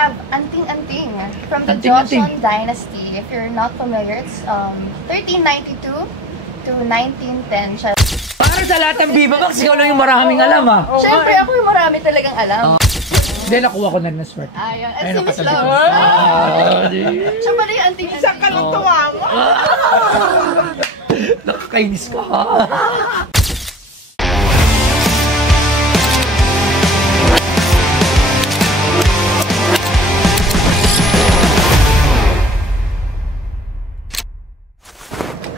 have Anting Anting from the Anting-Anting. Joseon Dynasty. If you're not familiar, it's 1392 to 1910. Siya. Para sa lahat ng Viva Max, ikaw lang yung maraming alam ah. Siyempre, ako yung marami talagang alam. Hindi, nakuha ko na swerte. Ayun. At Ayun, si Miss nakatabi ko. Loves. Siya pala yung Anting Anting. Saan ka nang tumawa? Nakakainis ka ha.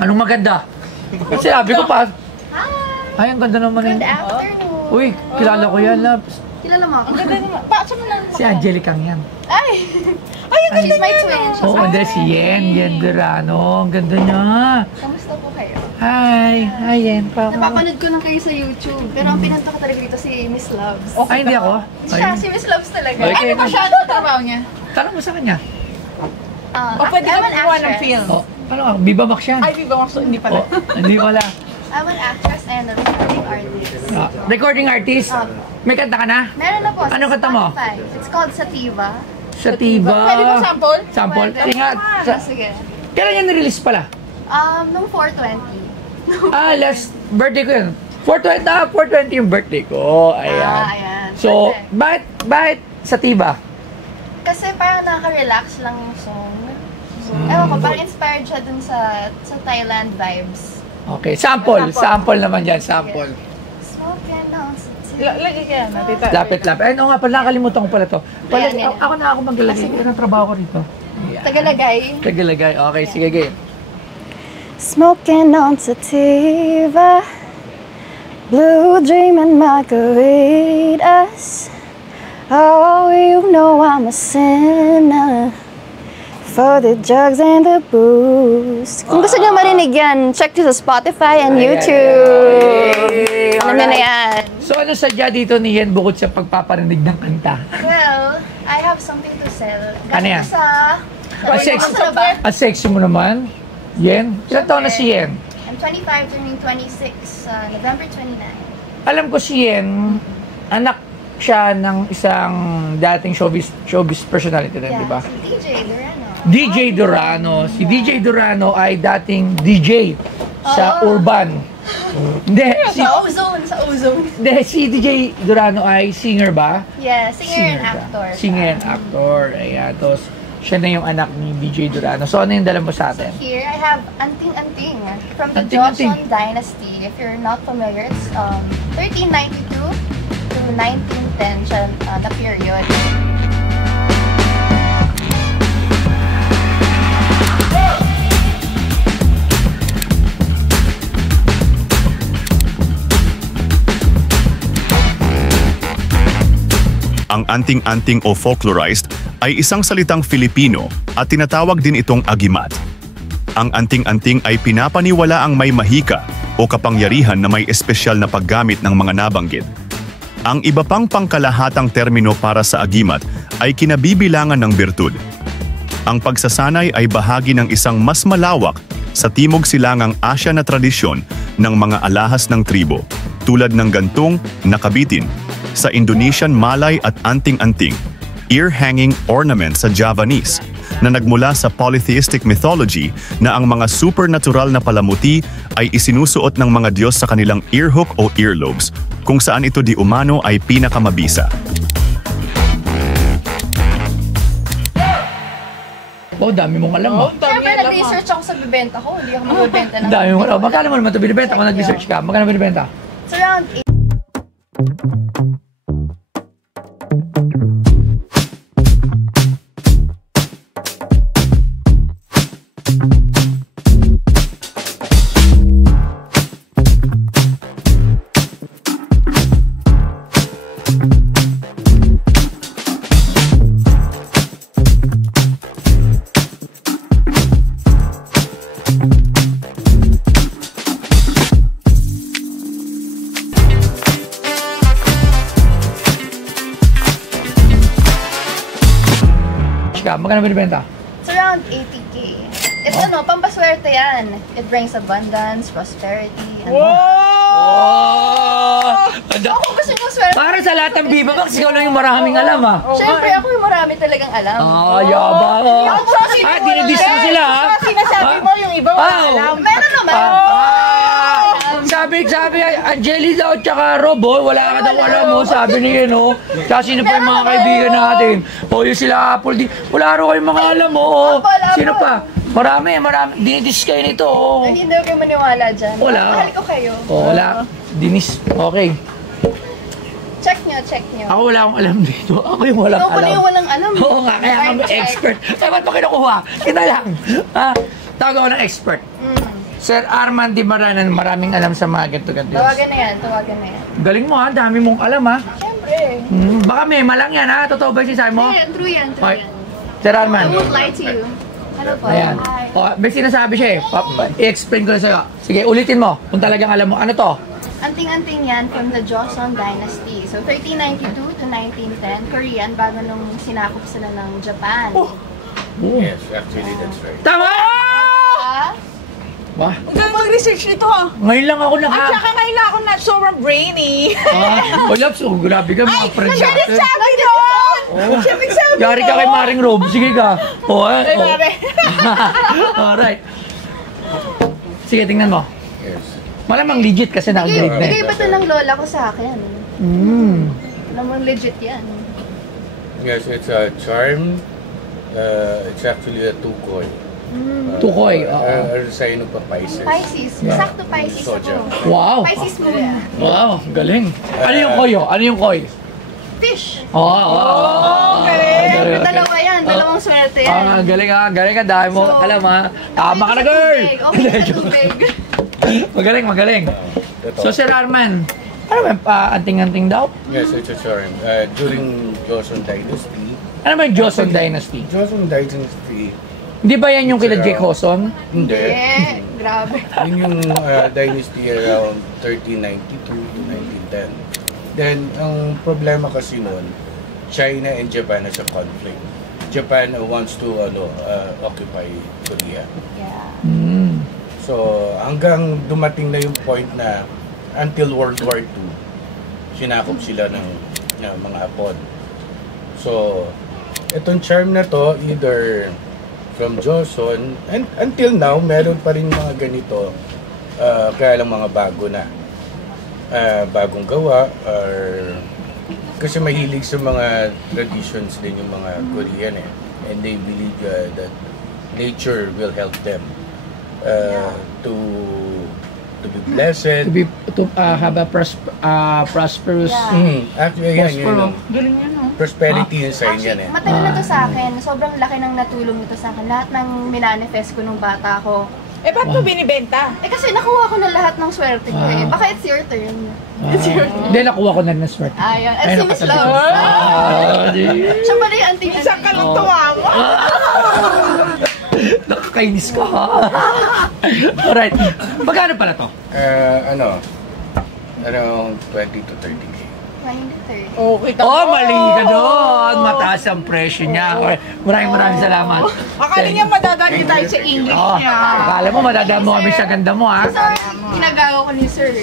Anong maganda? Kasi sabi ko pa. Ay, ang ganda naman Good yun. afternoon. Uy, kilala ko yan, Labs. Kilala mo ako? Paasa mo na. Si Angelica yan. Ay! She's my twin. Oo, hindi, si Yen Durano. Ang ganda niya. Kamusta po kayo? Hi! Hi, Yen. Napapanood ko lang kayo sa YouTube. Pero ang pinunta ko talaga dito si Miss Loves. Ay, hindi ako. Siya, si Miss Loves talaga. Okay. Ano ba siya? Ano trabaho niya? Tanong mo sa kanya. O pwede ka I'm an kumuha ng actress. film. Oh, ano ka? Viva Max yan. Ay, Viva Max, hindi pala. Oh, hindi pala. I'm an actress and a recording artist. Recording artist? May kanta ka na? Meron na po. sa Anong kanta mo? Spotify. It's called Sativa. Sativa. Pwede mo sample? Sample? Pwede. Ingat. Sige. Kailan yan nirelease pala? Nung 420. Last birthday ko yun. 420 yung birthday ko. Ayan. Ayan. So, Perfect. bakit Sativa? Kasi parang nakaka-relax lang yung song. Ewan ko, parang inspired siya dun sa Thailand vibes. Okay, sample. Sample naman yan, sample. Smoking on Sativa. Lagi kaya na, tita. Lapit. Ay, no nga pala, nakalimutan ko pala to. Pala, Ayan. ako na ako maglalagay. Ang trabaho ko rito. Tagalagay. Tagalagay. Okay, sige, game. Smoking on sativa, blue dream and margaritas. Oh, you know I'm a sinner for the drugs and the booze. Kung gusto niyo marinig yan, check nyo sa Spotify and YouTube. Alam niyo na yan. So, ano sadya dito ni Yen bukod sa pagpaparinig ng kanta? Well, I have something to sell. Ano yan? Sexy. Sexy mo naman. Yen? Ilan taon na si Yen? I'm 25, turning 26, November 29. Alam ko si Yen, anak siya ng isang dating showbiz personality rin, di ba? Si DJ Durano. DJ Durano. Si DJ Durano ay dating DJ sa Urban. Hindi, Sa Ozone. hindi, si DJ Durano ay singer ba? Yeah, singer and ba? actor. Singer and actor. Ayan, tapos siya na yung anak ni DJ Durano. So, ano yung dala mo sa atin? Here, I have Anting Anting from the Anting-Anting. Joseon Dynasty. If you're not familiar, it's 1392 to 1910 siya na period. Ang anting-anting o folklorized ay isang salitang Filipino at tinatawag din itong agimat. Ang anting-anting ay pinapaniwala ang may mahika o kapangyarihan na may espesyal na paggamit ng mga nabanggit. Ang iba pang pangkalahatang termino para sa agimat ay kinabibilangan ng birtud. Ang pagsasanay ay bahagi ng isang mas malawak sa Timog Silangang Asya na tradisyon ng mga alahas ng tribo, tulad ng gantong, nakabitin, sa Indonesian Malay at anting-anting, ear-hanging ornament sa Javanese, na nagmula sa polytheistic mythology na ang mga supernatural na palamuti ay isinusuot ng mga Diyos sa kanilang earhook o earlobes, kung saan ito di umano ay pinakamabisa. Oh, dami mong alam mo. Siyempre, nag-research ako sa bibenta ko. Hindi ako magbibenta ng... Dami mong alam. Magkano mo naman ito binibenta kung nag-research ka? Magkano binibenta? It's around 8. Magkano binibenta? It's around 80K. It's pampaswerte yan. It brings abundance, prosperity, and Wow! Ako gusto nyo swerte. Para sa lahat ng Viva Max, ikaw lang yung maraming alam ah. Siyempre, ako yung marami talagang alam. Yabang. Dinidis mo sila ha. Sinasabi mo yung iba wala alam. Meron naman. Sabi, Angeli daw tsaka Robo, wala ka daw alam mo, sabi niya no. Tsaka sino pa yung mga kaibigan natin? Yung sila Apple, wala rin kayong mga alam mo. Sino pa? Marami, dinidis kayo nito. Hindi daw kayo maniwala dyan. Wala. Mahal ko kayo. Wala. Dinis. Okay. Check nyo. Ako wala akong alam dito. Ako yung walang Ikaw pala alam. yung walang alam. Oo nga, kaya kami expert. Ay, ba't mo kinukuha? Kita lang. Tawag ako ng expert. Sir Arman Di Maranan, maraming alam sa mga ganito-ganito. Tawagan na yan. Galing mo ha, dami mong alam ha. Siyempre. Baka mema lang yan ha, totoo ba yung sinasabi mo? True yan. Okay. Sir Arman. I won't lie to you. Ano po? Ayan. May sinasabi siya eh. I-explain ko na sa'yo. Sige, ulitin mo kung talagang alam mo. Ano to? Anting-anting yan from the Joseon Dynasty. So, 1392 to 1910, Korean, bago nung sinakop sila ng Japan. Yes, actually that's right. Tama! Ah? Wah, Ang galing mag-research nito ha. ngayon lang ako At saka ngayon lang ako na sobrang brainy. Wala, so grabe ka mga friends Siya natin. nagsabi doon! Siya nagsabi Yari ka kay Maring Rob. Sige ka. Ay, mare. Alright. Sige, tingnan mo. Yes. Malamang legit kasi naka-grade na eh. Bigay ba ito ng lola ko sa akin? Namang legit yan. Yes, it's a charm. It's actually a tukoy. Tukoy. Sign of a Pisces. Pisces. Sakto Pisces Soja. ako. Wow. Pisces moon. Wow, galing. Ano yung koyo? Ano yung koy? Fish. Galing. Dalawa yan. Dalawang swerte yan. Galing ha. Galing ka. Dahil mo. Alam ha. Tama ka na, girl. Okay sa tubig. Magaling. So, Sir Arman, ano ba anting-anting daw? Yes, it's a charm. During Joseon Dynasty. Ano ba yung Joseon Dynasty? Joseon Dynasty. Di ba yan yung kila Jake Hoson? Hindi. Grabe. Yun yung dynasty around 1392 to 1910. Then, ang problema kasi noon, China and Japan has a conflict. Japan wants to occupy Korea. Yeah. So, hanggang dumating na yung point na until World War II, sinakop sila ng mga Hapon. So, itong charm na to, either from Joseon, and until now, meron pa rin mga ganito, kaya lang mga bago na. Bagong gawa, or kasi mahilig sa mga traditions din yung mga Korean eh. And they believe that nature will help them to be blessed. To have a prosperous... Actually, yan, yun. Galing yan ha. Prosperity yung sign yan Actually, eh. matagal na to sa akin. Sobrang laki ng natulong nito sa akin. Lahat ng minanifest ko nung bata ko. Eh, ba't mo binibenta? Eh kasi nakuha ko na lahat ng swerte ko eh. Baka it's your turn. It's your turn. Hindi, nakuha ko na ng swerte. Ayun. At Ay, si Miss nakatabi. Love. Siya pala yung auntie. Isang ka lang tumawa. Nakakainis ka ha. Alright. Magkano pala to? Around 20 to 30K. 23. Okay ka. Mali ka doon. Mataas ang presyo niya. Okay. Maraming salamat. Akala niya madadali tayo sa English niya. Akala mo madadaan mo kami sa ganda mo ha. Sorry, ginagawa ko ni sir.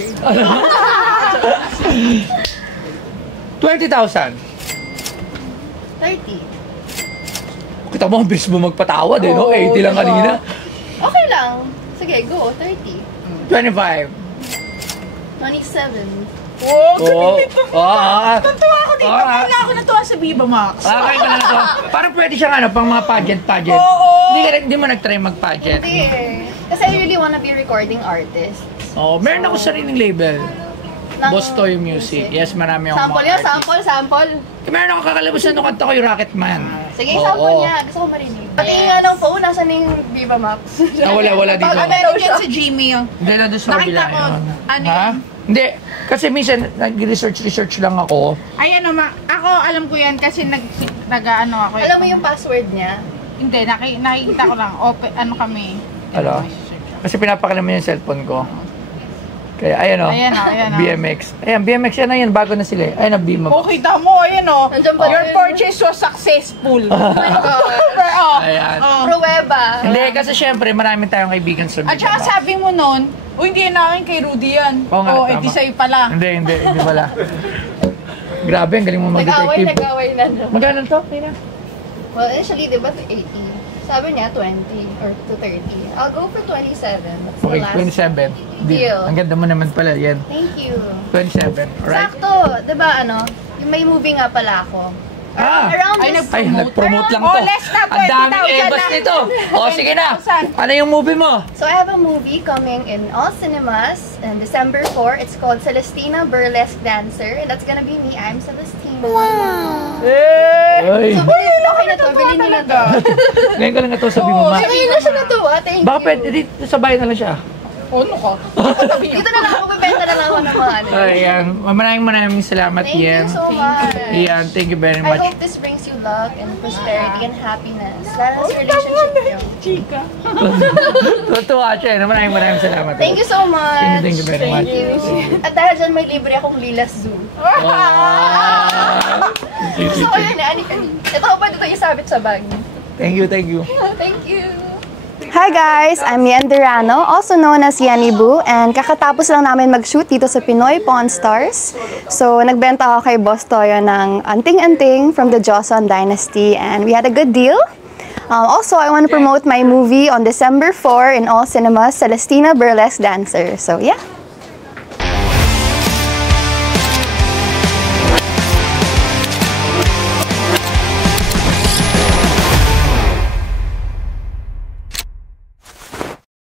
20,000. 30. Kita mo, ang bilis mo magpatawad eh, no? 80 lang kanina. Okay lang. Sige, go. 30. 25. 27. Oh, galing nito. Natuwa ako dito. Oo. Kaya ako natuwa sa Viva Max. Kaya ka na to. Parang pwede siyang pang mga pageant. Oo. Hindi mo nag-try mag-pageant. Hindi eh. Kasi I really wanna be recording artist. Meron ako sariling label. Ng Boss Toy Music. Yes, marami akong Sample mga yan, artist. sample. Meron ako kakalimusan nung kanta ko yung Rocketman. Sige, sample niya. Gusto ko marinig. Pati nga ng phone, nasa na yung Viva Max. Wala dito. Pag ano yan si Jimmy. Hindi na doon sa Nakita kabila. ko, yun. ano Ha? yun? Hindi. Kasi minsan, nag-research lang ako. Ay, ano ako alam ko yan kasi nag-ano ako. Alam mo yung password niya? Hindi, nakikita ko lang. Open, ano kami. Ano? Kasi pinapakala mo yung cellphone ko. Kaya, ayan o. Ayan o, ayan o. BMX. Ayan, BMX yan na yan. Bago na sila. Ayan na, BMX. Oh, kita mo, ayan o. Nandiyan pa Your rin. purchase was successful. Ayan. Pruweba. Hindi, kasi syempre, marami tayong kaibigan sa At saka sabi mo nun, hindi yan akin kay Rudy yan. Oo nga, tama. Edi sa'yo pala. Hindi pala. Grabe, ang galing mo mag-detective. Nag-away na. Magkano to? Tina? Well, initially, di ba, 80? Sabi niya, 20 or to 30. I'll go for 27. That's Okay, the last 27. deal. Ang ganda mo naman pala, yan. Thank you. 27, alright? Sakto. Di ba, yung may movie nga pala ako. Ah! Around Ay, this... Ay, nag-promote lang to. Oh, less na, Ang daming 20,000 ebas na. nito. O, sige na. 20,000. Ano yung movie mo? So I have a movie coming in all cinemas on December 4. It's called Celestina Burlesque Dancer. And that's gonna be me. I'm Celestina. Wow! Ay, So, okay na to. Bilhin niyo na to. ngayon ko lang ito sabi mo, ma. Ngayon na siya natuwa. Thank Baka you. pwede dito sa bahay na lang siya. Ano ka? Dito na lang ako. Bibenta na lang ako ng mga ano. Ayan, maraming salamat, Thank Ian. you so much. Ian, thank you very I much. hope this brings you luck and prosperity and happiness. Lalo sa relationship niyo. Chika. Tutuwa siya. Maraming salamat. Thank you so much. Thank you very much. At dahil dyan may libre akong Lilas Zoo. Gusto ko yun eh. Ito ko pwede ito isabit sa bag. Thank you. Thank you. Hi guys! I'm Yen Durano, also known as Yenny Boo, and kakatapos lang namin mag-shoot dito sa Pinoy Pawn Stars. So, nagbenta ako kay Boss Toyo ng anting-anting from the Joseon Dynasty, and we had a good deal. Also, I want to promote my movie on December 4 in all cinemas, Celestina Burlesque Dancer. So, yeah.